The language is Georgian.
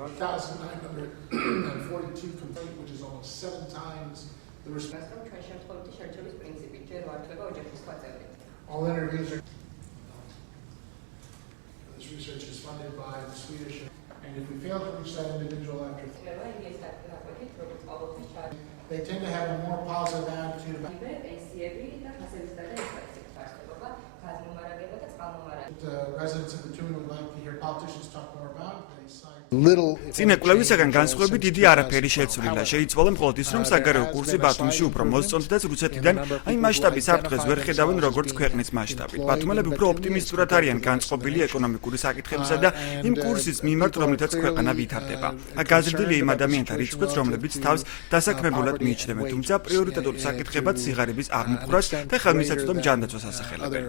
1,942 complaint, which is almost 7 times the response. All interviews are. This research is funded by the Swedish, and if we fail to reach that individual after, they tend to have a more positive attitude about residents of Batumi would like to hear politicians talk more about. წინა კვლევისაგან განსხვავებით დიდი არაფერი შეცვლილა. შეიცვალა მხოლოდ ის, რომ საგარეო კურსი ბათუმში უფრო მოსწონდას რუსეთიდან, აი მასშტაბის საფრთხეს ვერ ხედავენ როგორც ქვეყნის მასშტაბით. ბათუმელები უფრო ოპტიმისტურად არიან განწყობილი ეკონომიკური საკითხებისა და იმ კურსის მიმართ, რომლითაც ქვეყანა ვითარდება. გაზრდილი იმ ადამიანთა რიცხვიც, რომლებიც თავს დასაქმებულად მიიჩნევენ, თუმცა პრიორიტეტულ საკითხებად სიღარიბის აღმოფხვრას და ხელმისაწვდომ ჯანდაცვას ასახელებენ.